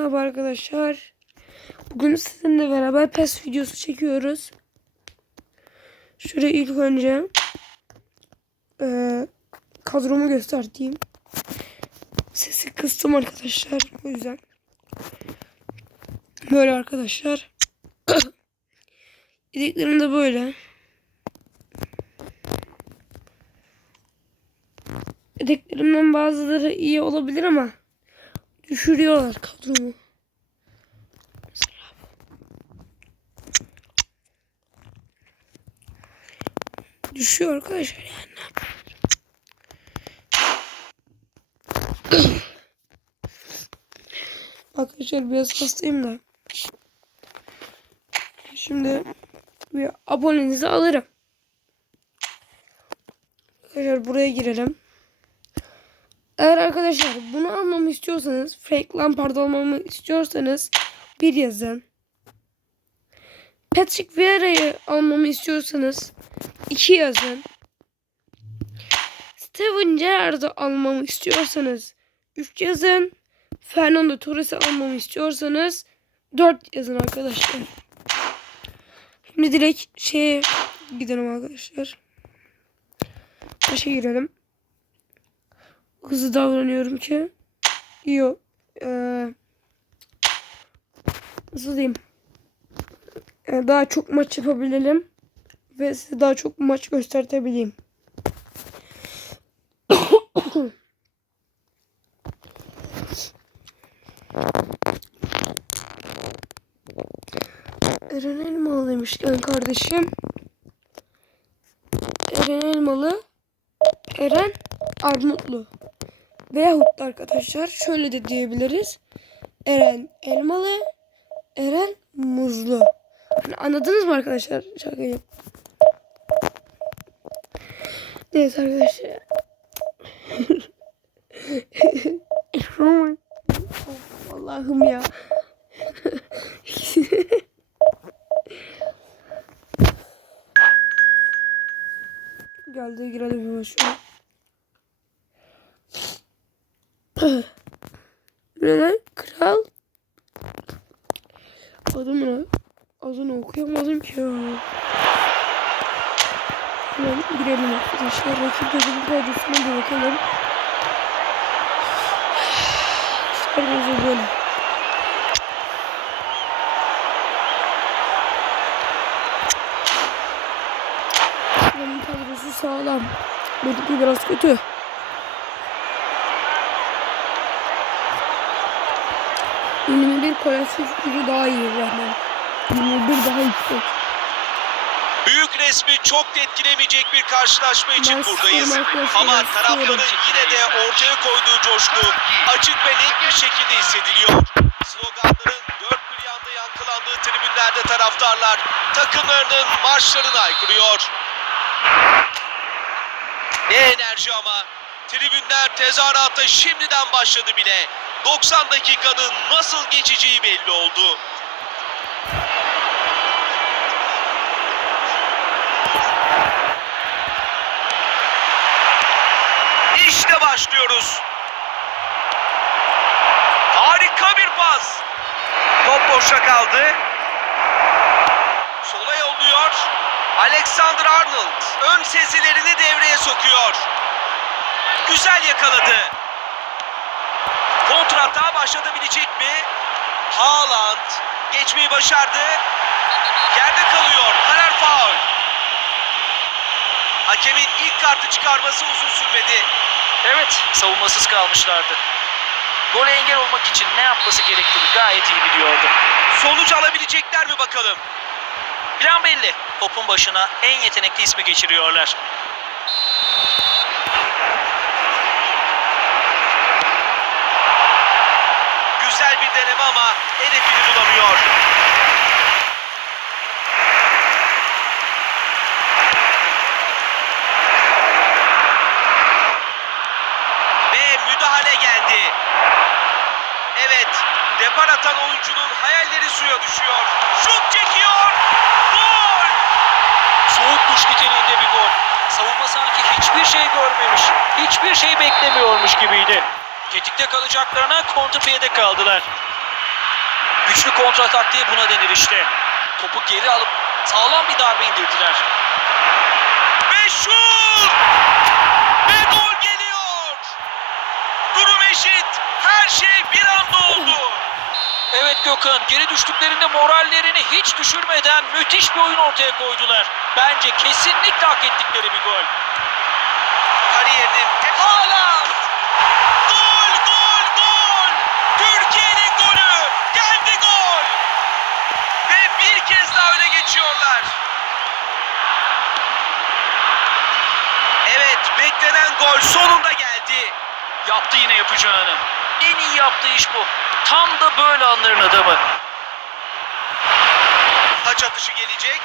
Merhaba arkadaşlar. Bugün sizinle beraber PES videosu çekiyoruz. Şöyle ilk önce eee kadromu göstereyim. Sesi kıstım arkadaşlar. O yüzden. Böyle arkadaşlar. Yedeklerim de böyle. Yedeklerimden bazıları iyi olabilir ama düşürüyorlar kadromu. Düşüyor arkadaşlar yani. ne? Arkadaşlar biraz hastayım da. Şimdi bir abonenizi alırım. Arkadaşlar buraya girelim. Eğer arkadaşlar bunu almamı istiyorsanız, Frank Lampard almamı istiyorsanız bir yazın. Patrick Vieira'yı almamı istiyorsanız iki yazın. Steven Gerrard'ı almamı istiyorsanız üç yazın. Fernando Torres'i almamı istiyorsanız dört yazın arkadaşlar. Şimdi direkt şeye gidelim arkadaşlar. Başa girelim hızlı davranıyorum ki. Yok. Ee, nasıl diyeyim? Ee, daha çok maç yapabilelim. Ve size daha çok maç göstertebileyim. Eren Elmalı demişken kardeşim. Eren Elmalı. Eren Armutlu. Veyahut da arkadaşlar şöyle de diyebiliriz. Eren elmalı, Eren muzlu. Hani anladınız mı arkadaşlar şarkıyı? Neyse arkadaşlar. Allah'ım ya. Geldi girelim hemen şöyle. Neden? Kral. Adını adını okuyamadım ki ya. Hemen girelim arkadaşlar. Takım kadrosuna bir bakalım. Gördüğünüz böyle. Benim kadrosu sağlam. Benimki biraz kötü. Bir koleksiyon gücü daha iyi benden. 21 daha yüksek. Büyük resmi çok da etkilemeyecek bir karşılaşma için Ben buradayız. Ama taraftarın yine de ortaya koyduğu coşku açık ve net bir şekilde hissediliyor. Sloganların dört bir yanda yankılandığı tribünlerde taraftarlar takımlarının marşlarını aykırıyor. Ne enerji ama. Tribünler tezahürata şimdiden başladı bile. 90 dakikanın nasıl geçeceği belli oldu. Başlıyoruz. Harika bir pas. Top boşa kaldı. Sola yolluyor. Alexander Arnold ön sezilerini devreye sokuyor. Güzel yakaladı. Kontrata başlatabilecek mi? Haaland geçmeyi başardı. Yerde kalıyor. Karar faul. Hakemin ilk kartı çıkarması uzun sürmedi. Evet, savunmasız kalmışlardı. Gole engel olmak için ne yapması gerektiğini gayet iyi biliyordu. Sonuç alabilecekler mi bakalım? Plan belli. Topun başına en yetenekli ismi geçiriyorlar. Güzel bir deneme ama hedefini bulamıyor. Ve müdahale geldi. Evet, depar atan oyuncunun hayalleri suya düşüyor. Şut çekiyor. Gol! Soğuk kuş niteliğinde bir gol. Savunma sanki hiçbir şey görmemiş, hiçbir şey beklemiyormuş gibiydi. Tetikte kalacaklarına kontrpiyede kaldılar. Güçlü kontra taktiği buna denir işte. Topu geri alıp sağlam bir darbe indirdiler. Ve şut! Ve gol geliyor! Durum eşit. Her şey bir anda oldu. Evet Gökhan, geri düştüklerinde morallerini hiç düşürmeden müthiş bir oyun ortaya koydular. Bence kesinlikle hak ettikleri bir gol. Haaland! Gol, gol, gol! Türkiye'nin golü! Geldi gol! Ve bir kez daha öne geçiyorlar. Evet, beklenen gol sonunda geldi. Yaptı yine yapacağını. En iyi yaptığı iş bu. Tam da böyle anların adamı. Taç atışı gelecek.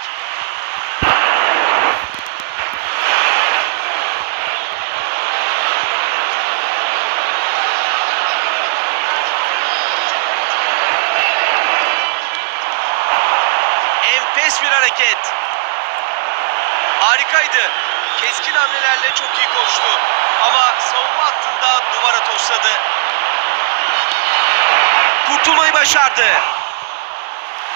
Enfes bir hareket. Harikaydı. Keskin hamlelerle çok iyi koştu. Ama savunma hattında duvara tosladı. Kurtulmayı başardı.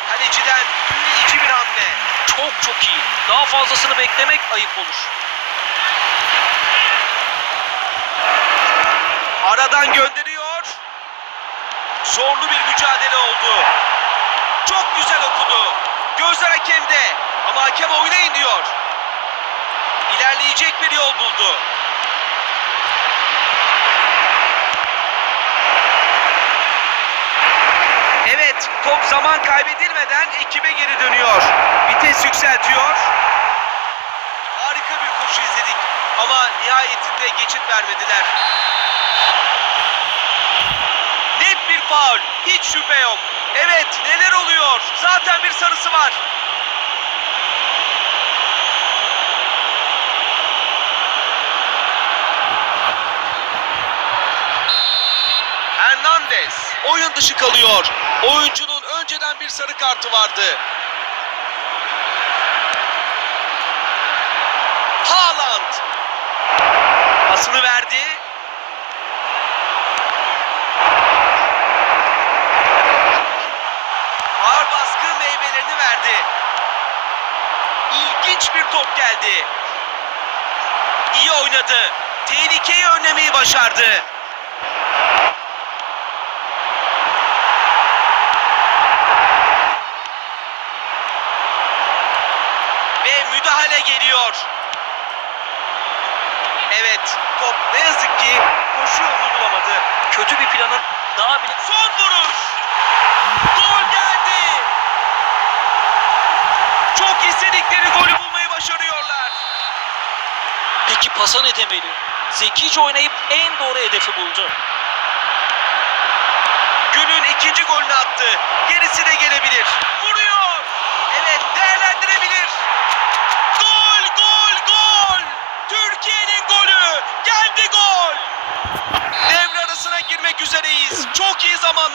Kaleciden büyüleyici bir hamle. Çok çok iyi. Daha fazlasını beklemek ayıp olur. Aradan gönderiyor. Zorlu bir mücadele oldu. Çok güzel okudu. Gözler hakemde. Ama hakem oynayın diyor. İlerleyecek bir yol buldu. Evet, top zaman kaybedilmeden ekibe geri dönüyor. Vites yükseltiyor. Harika bir koşu izledik ama nihayetinde geçit vermediler. Net bir faul. Hiç şüphe yok. Evet neler oluyor? Zaten bir sarısı var. Oyun dışı kalıyor. Oyuncunun önceden bir sarı kartı vardı. Haaland pasını verdi. Ağır baskı meyvelerini verdi. İlginç bir top geldi. İyi oynadı. Tehlikeyi önlemeyi başardı. Ve geliyor. Evet, top ne yazık ki koşu yolunu bulamadı. Kötü bir planın daha bile... Son vuruş. Gol geldi. Çok istedikleri golü bulmayı başarıyorlar. Peki pasa ne demeli? Zekice oynayıp en doğru hedefi buldu. Günün ikinci golünü attı. Gerisi de gelebilir. Vuruyor.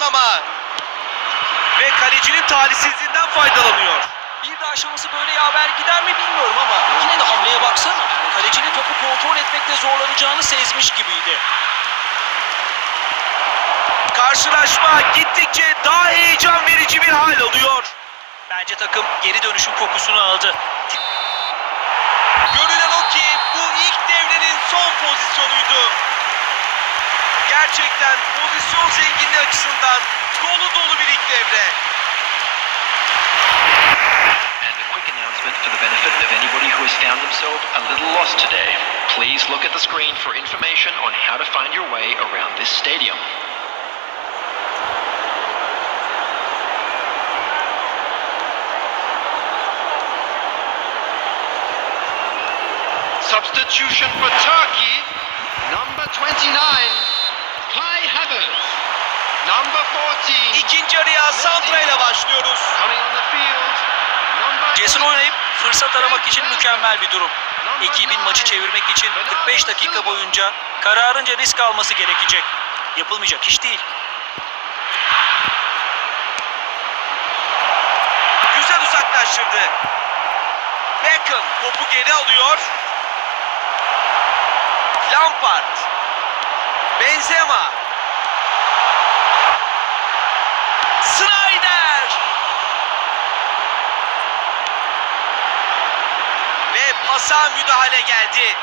Zamanlama. Ve kalecinin talihsizliğinden faydalanıyor. Bir daha şansı böyle yaver gider mi bilmiyorum ama yine de hamleye baksana. Kalecinin topu kontrol etmekte zorlanacağını sezmiş gibiydi. Karşılaşma gittikçe daha heyecan verici bir hal alıyor. Bence takım geri dönüşün kokusunu aldı. Görünen o ki bu ilk devrenin son pozisyonuydu. Gerçekten pozisyon zenginliği açısından dolu dolu bir ilk devre. And a quick announcement for the benefit of anybody who has found themselves a little lost today. Please look at the screen for information on how to find your way around this stadium. Substitution for Turkey, number 29, İkinci yarıya Santra ile başlıyoruz. 8, oynayıp fırsat aramak için mükemmel bir durum. Ekibin maçı çevirmek için 45 dakika boyunca kararınca risk alması gerekecek. Yapılmayacak iş değil. Güzel uzaklaştırdı. Beckham topu geri alıyor. Lampard. Benzema. Snyder. Ve pasa müdahale geldi.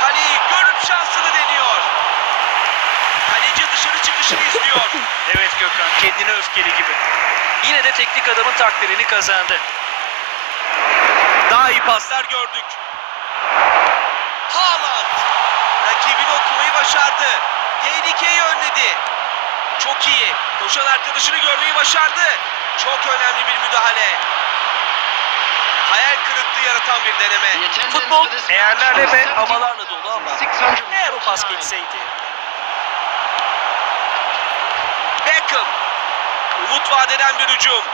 Kaleyi görüp şansını deniyor. Kaleci dışarı çıkışını istiyor. evet Gökhan kendine öfkeli gibi. Yine de teknik adamın takdirini kazandı. Daha iyi paslar gördük. Haaland rakibini okumayı başardı. Tehlikeyi önledi. Çok iyi. Koşan arkadaşını görmeyi başardı. Çok önemli bir müdahale. Hayal kırıklığı yaratan bir deneme. Futbol eğerlerle ve 70 amalarla dolu ama 649. eğer o pas geçseydi. Beckham. Umut vadeden bir hücum.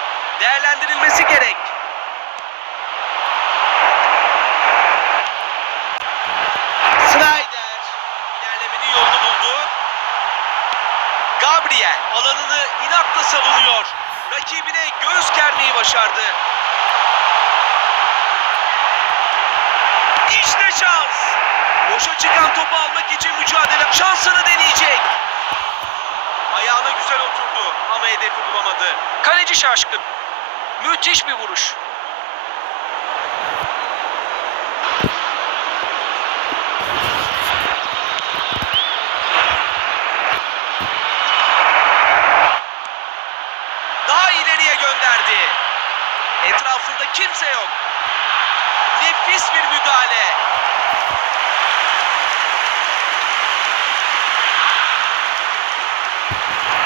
Değerlendirilmesi gerek. Başardı. İşte şans. Boşa çıkan topu almak için mücadele şansını deneyecek. Ayağına güzel oturdu ama hedefi bulamadı. Kaleci şaşkın. Müthiş bir vuruş. Daha ileriye gönderdi. Etrafında kimse yok. Nefis bir müdahale.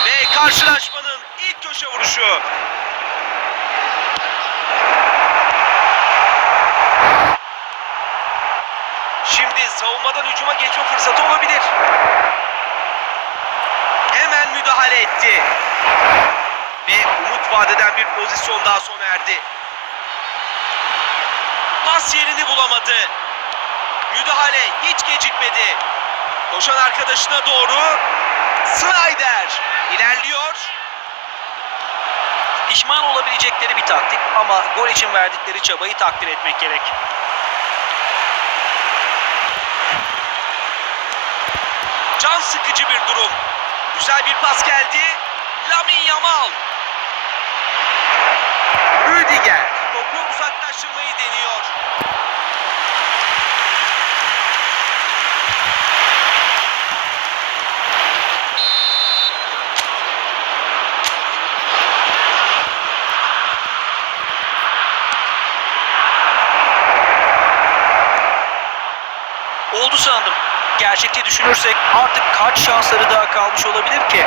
Ve karşılaşmanın ilk köşe vuruşu. Şimdi savunmadan hücuma geçme fırsatı olabilir. Hemen müdahale etti. Ve umut vadeden bir pozisyon daha sona erdi. Pas yerini bulamadı. Müdahale hiç gecikmedi. Koşan arkadaşına doğru Snyder ilerliyor. Pişman olabilecekleri bir taktik ama gol için verdikleri çabayı takdir etmek gerek. Can sıkıcı bir durum. Güzel bir pas geldi. Lamin Yamal. Rüdiger topu uzaklaştırmayı deniyor. Oldu sandım. Gerçekçi düşünürsek artık kaç şansları daha kalmış olabilir ki?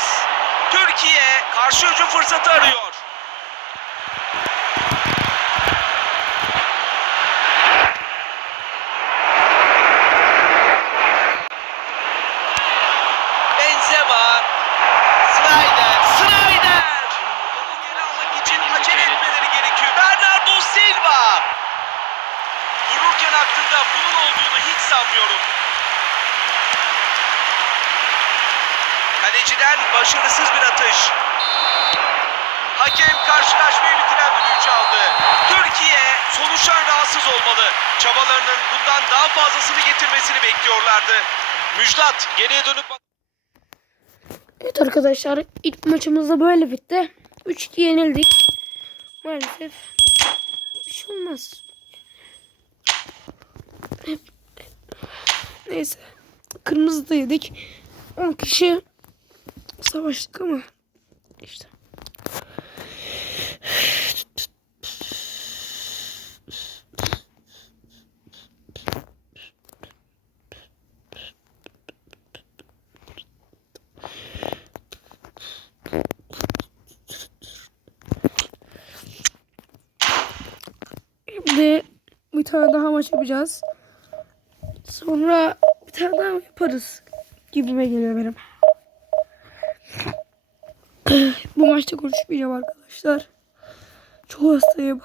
Pas. Türkiye karşı hücum fırsatı arıyor. Benzema. Snyder. Snyder. Topu geri almak için acele etmeleri gerekiyor. Bernardo Silva. Vururken aklında bunun olduğunu hiç sanmıyorum. Kaleciden başarısız bir atış. Hakem karşılaşmayı bitiren düdüğü çaldı. Türkiye sonuçtan rahatsız olmalı. Çabalarının bundan daha fazlasını getirmesini bekliyorlardı. Müjdat geriye dönüp Evet arkadaşlar ilk maçımız da böyle bitti. 3-2 yenildik. Maalesef bir şey olmaz. Neyse. Kırmızı da yedik. 10 kişi savaştık ama işte. Şimdi bir tane daha maç yapacağız. Sonra bir tane daha yaparız. Gibime geliyor benim. Bu maçta konuşmayacağım arkadaşlar. Çok hastayım.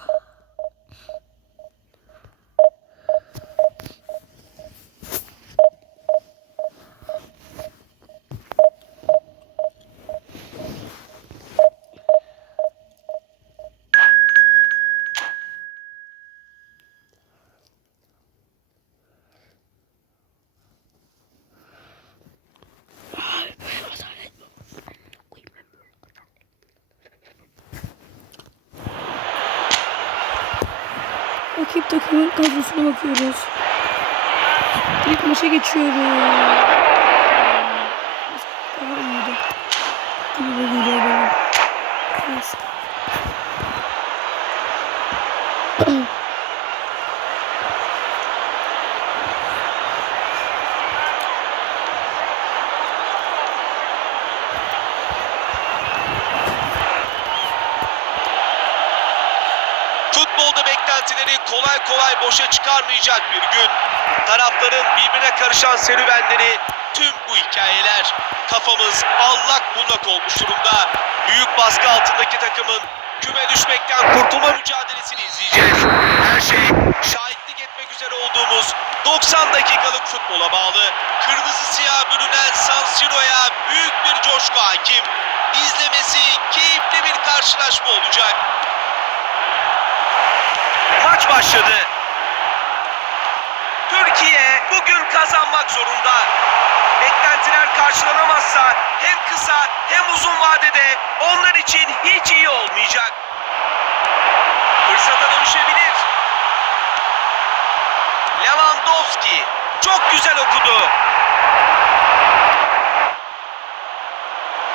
Rakip takımın kadrosuna bakıyoruz. İlk maça geçiyoruz. Daha iyiydi. Gibi geliyor bana. Neyse. Futbolda beklentileri kolay kolay boşa çıkarmayacak bir gün. Tarafların birbirine karışan serüvenleri tüm bu hikayeler. Kafamız allak bullak olmuş durumda. Büyük baskı altındaki takımın küme düşmekten kurtulma mücadelesini izleyeceğiz. Her şey şahitlik etmek üzere olduğumuz 90 dakikalık futbola bağlı. Kırmızı siyah bürünen San Siro'ya büyük bir coşku hakim. İzlemesi keyifli bir karşılaşma olacak. Maç başladı. Bugün kazanmak zorunda. Beklentiler karşılanamazsa hem kısa hem uzun vadede onlar için hiç iyi olmayacak. Fırsata dönüşebilir. Lewandowski çok güzel okudu.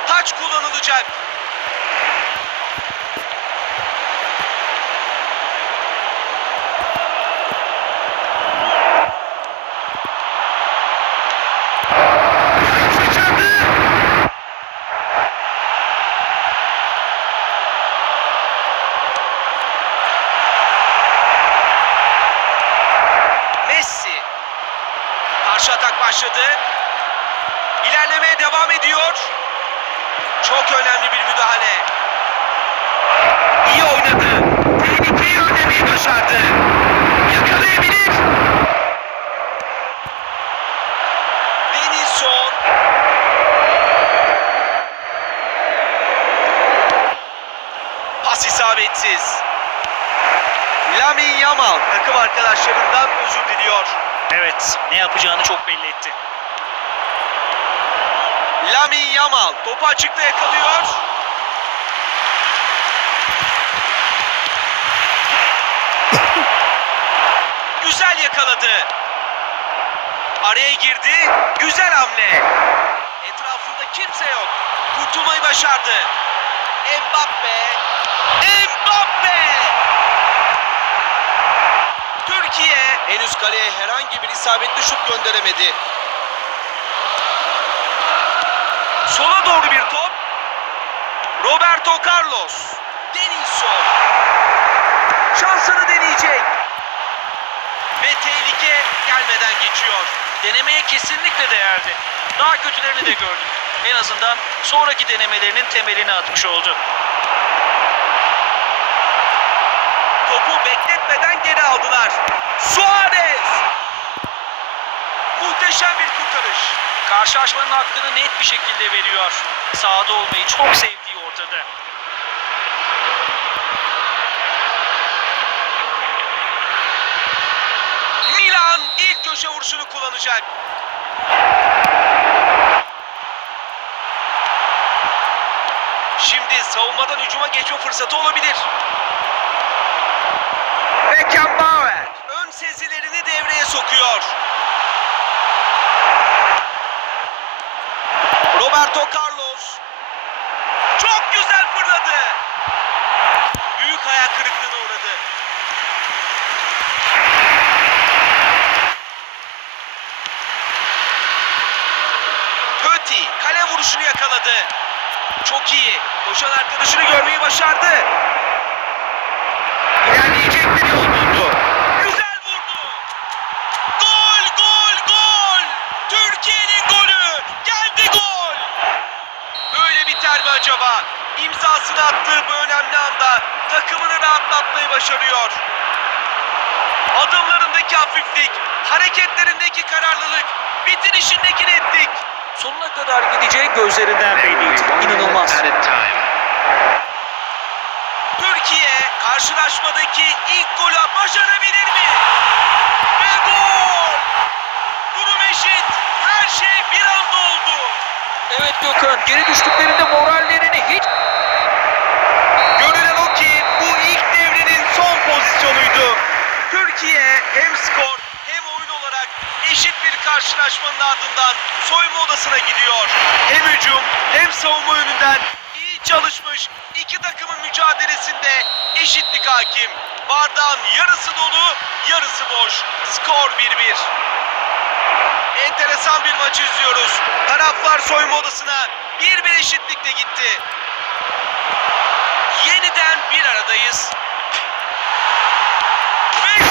Taç kullanılacak. Messi. Karşı atak başladı. İlerlemeye devam ediyor. Çok önemli bir müdahale. İyi oynadı. Tehlikeyi önlemeyi başardı. Yakalayabilir. Denilson. Pas isabetsiz. Lamin Yamal takım arkadaşlarından özür diliyor. Evet, ne yapacağını çok belli etti. Lamin Yamal topu açıkta yakalıyor. Güzel yakaladı. Araya girdi. Güzel hamle. Etrafında kimse yok. Kurtulmayı başardı. Mbappe. Mbappe. Türkiye henüz kaleye herhangi bir isabetli şut gönderemedi. Sola doğru bir top. Roberto Carlos. Denilson. Şansını deneyecek. Ve tehlike gelmeden geçiyor. Denemeye kesinlikle değerdi. Daha kötülerini de gördük. En azından sonraki denemelerinin temelini atmış oldu. Topu bekletmeden geri aldılar. Suarez. Muhteşem bir kurtarış. Karşılaşmanın hakkını net bir şekilde veriyor. Sahada olmayı çok sevdiği ortada. Milan ilk köşe vuruşunu kullanacak. Şimdi savunmadan hücuma geçme fırsatı olabilir. Beckenbauer ön sezilerini devreye sokuyor. Roberto Carlos çok güzel fırladı. Büyük hayal kırıklığına uğradı. Pöti kale vuruşunu yakaladı. Çok iyi. Koşan arkadaşını görmeyi başardı. İlerleyecek bir yol buldu. Güzel vurdu. Gol, gol, gol. Türkiye'nin golü. Geldi gol. Böyle biter mi acaba? İmzasını attığı bu önemli anda takımını rahatlatmayı başarıyor. Adımlarındaki hafiflik, hareketlerindeki kararlılık, bitirişindeki netlik. Sonuna kadar gideceği gözlerinden belliydi. İnanılmaz. Türkiye karşılaşmadaki ilk golü başarabilir mi? Ve gol! Durum eşit. Her şey bir anda oldu. Evet Gökhan, geri düştüklerinde morallerini hiç... Türkiye hem skor hem oyun olarak eşit bir karşılaşmanın ardından soyunma odasına gidiyor. Hem hücum hem savunma yönünden iyi çalışmış iki takımın mücadelesinde eşitlik hakim. Bardağın yarısı dolu, yarısı boş. Skor 1-1. Enteresan bir maçı izliyoruz. Taraflar soyunma odasına bir bir eşitlikle gitti. Yeniden bir aradayız. Ve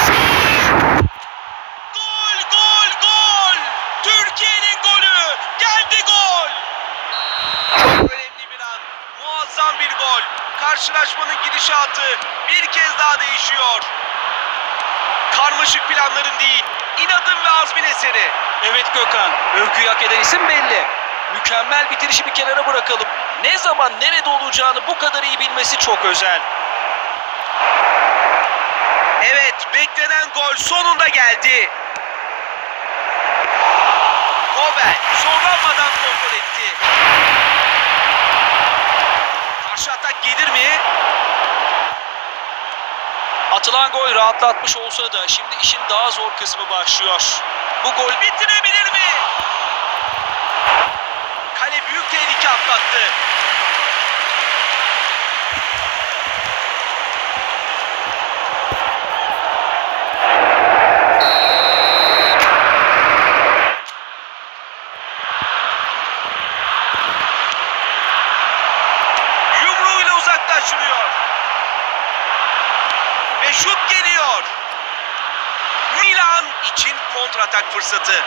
Gol, gol, gol! Türkiye'nin golü! Geldi gol! Çok önemli bir an. Muazzam bir gol. Karşılaşmanın gidişatı bir kez daha değişiyor. Karmaşık planların değil, inadın ve azmin eseri. Evet Gökhan, övgüyü hak eden isim belli. Mükemmel bitirişi bir kenara bırakalım. Ne zaman nerede olacağını bu kadar iyi bilmesi çok özel. Evet, beklenen gol sonunda geldi. Kobel zorlanmadan kontrol etti. Mi? Atılan gol rahatlatmış olsa da şimdi işin daha zor kısmı başlıyor. Bu gol Bitirebilir mi? Kale büyük tehlike atlattı. Yumruğuyla uzaklaştırıyor. Ve şut geliyor. Milan için kontratak fırsatı.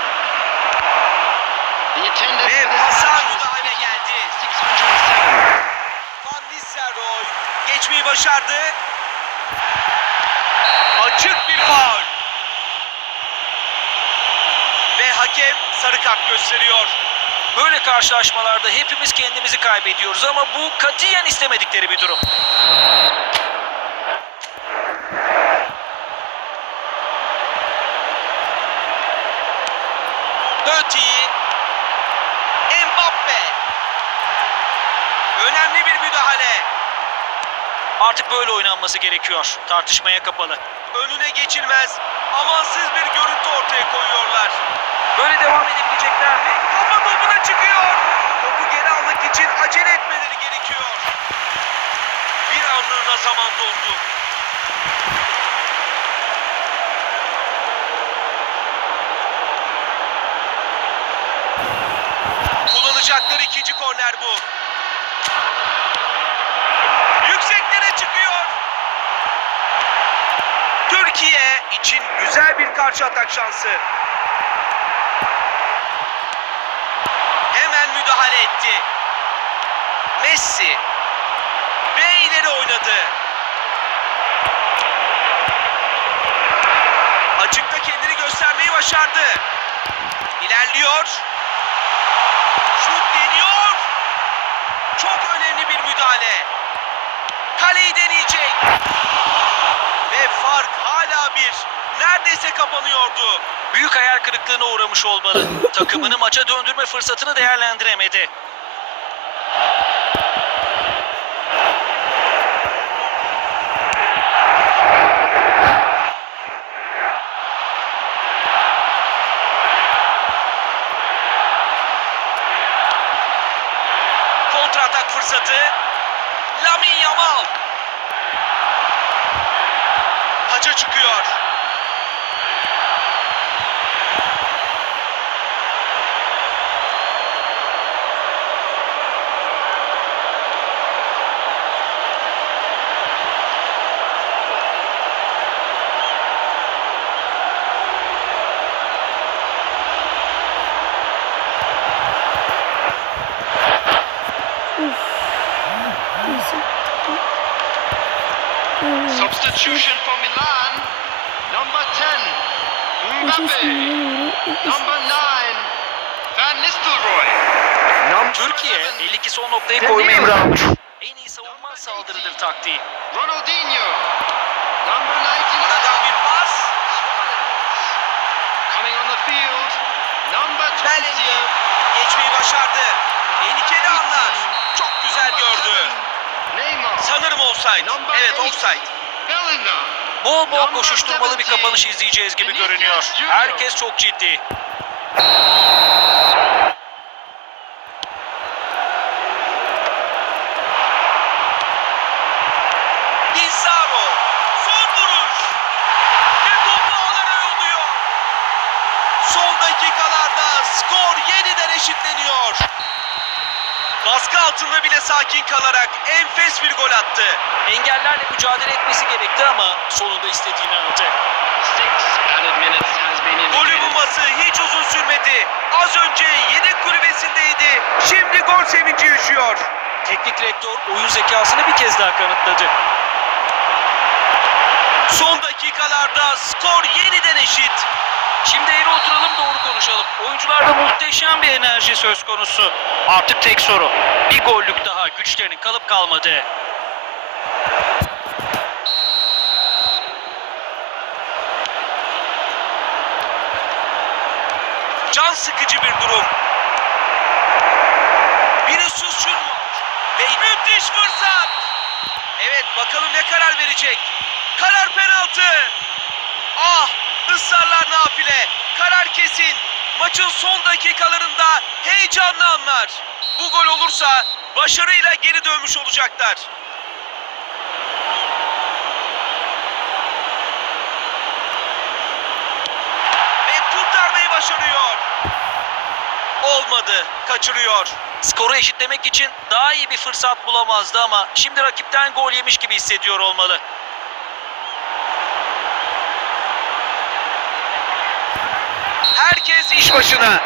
Match was müdahale geldi. 607. Van Nistelrooy geçmeyi başardı. Açık bir faul. Ve hakem sarı kart gösteriyor. böyle karşılaşmalarda hepimiz kendimizi kaybediyoruz ama bu katiyen istemedikleri bir durum. Öti. Mbappe. Önemli bir müdahale. Artık böyle oynanması gerekiyor. Tartışmaya kapalı. Önüne geçilmez. Amansız bir görüntü ortaya koyuyorlar. Böyle devam edebilecekler mi? Kafa topuna çıkıyor. Topu geri almak için acele etmeleri gerekiyor. Bir anlığına zaman doldu. Kullanacakları ikinci korner bu. Yükseklere çıkıyor. Türkiye için güzel bir karşı atak şansı. Hemen müdahale etti. Messi ve ileri oynadı. Açıkta kendini göstermeyi başardı. İlerliyor. Şut deniyor. Çok önemli bir müdahale. Kaleyi deneyecek. Ve fark bir. Neredeyse kapanıyordu. Büyük hayal kırıklığına uğramış olmalı. Takımını maça döndürme fırsatını değerlendiremedi. Kontratak fırsatı. Lamin Yamal. Çıkıyor. Neyse. Substitution for Milan. Number 10. Maçın Mbappe. sonuna doğru Number 9. Van Nistelrooy. Number Türkiye 11, 52 son noktayı Demir. koymaya bırakmış. En iyi savunma saldırıdır taktiği. Ronaldinho. Number 99. Aradan bir pas. Suarez. Coming on the field. Number 20. Bellingham geçmeyi başardı. Tehlikeli anlar. Çok güzel gördü. Sanırım offside. Evet offside. Bol bol koşuşturmalı bir kapanış izleyeceğiz gibi görünüyor. Herkes çok ciddi. Pizarro. Son vuruş. Ve topu alana yolluyor. Son dakikalarda skor yeniden eşitleniyor. Baskı altında bile sakin kalarak enfes bir gol attı. Engellerle mücadele etmesi gerekti ama sonunda istediğini aldı. Golü bulması hiç uzun sürmedi. Az önce yedek kulübesindeydi. Şimdi gol sevinci yaşıyor. Teknik direktör oyun zekasını bir kez daha kanıtladı. Son dakikalarda skor yeniden eşit. Şimdi eğri oturalım doğru konuşalım. Oyuncularda muhteşem bir enerji söz konusu. Artık tek soru. Bir gollük daha güçlerinin kalıp kalmadı. Can sıkıcı bir durum. Vinicius Junior. Ve müthiş fırsat. Evet bakalım ne karar verecek. Karar penaltı. Ah ısrarlar nafile. Karar kesin. Maçın son dakikalarında heyecanlı anlar. Bu gol olursa başarıyla geri dönmüş olacaklar. Ve kurtarmayı başarıyor. Olmadı. Kaçırıyor. Skoru eşitlemek için daha iyi bir fırsat bulamazdı ama şimdi rakipten gol yemiş gibi hissediyor olmalı. Herkes iş başına.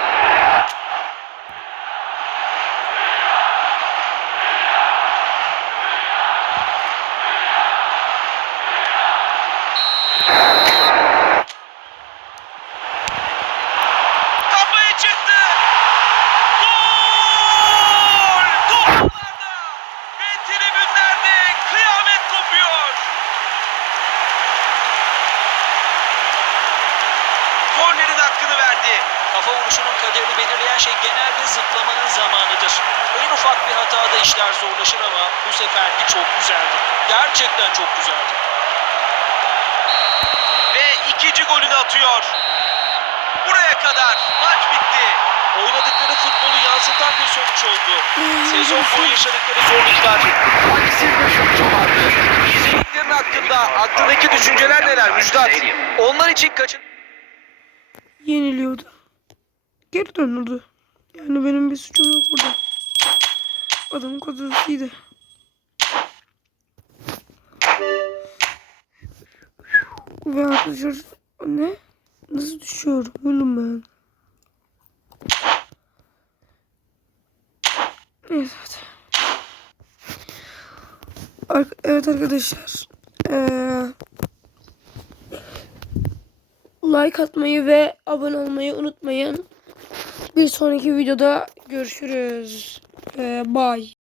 Kafaya çıktı. Gol! Toplarda ve tribünlerde kıyamet kopuyor. Kornerin hakkını verdi. Kafa vuruşunun kaderini belirleyen şey genelde zıplamanın zamanıdır. En ufak bir hatada işler zorlaşır ama bu seferki çok güzeldi. Gerçekten çok güzeldi. Ve ikinci golünü atıyor. Buraya kadar maç bitti. Oynadıkları futbolu yansıtan bir sonuç oldu. Sezon boyu yaşadıkları zorluklar. Talihsiz bir sonuç vardı. İzleyicilerin hakkında aklındaki düşünceler neler Müjdat? Onlar için kaçın... Yeniliyordu. Geri döndürdü. Yani benim bir suçum yok burada. Adamın kadrosuydu. Ve arkadaşlar ne? Nasıl düşüyorum oğlum ben? Neyse hadi. Evet arkadaşlar. Eee like atmayı ve abone olmayı unutmayın. Bir sonraki videoda görüşürüz. Ee, bye.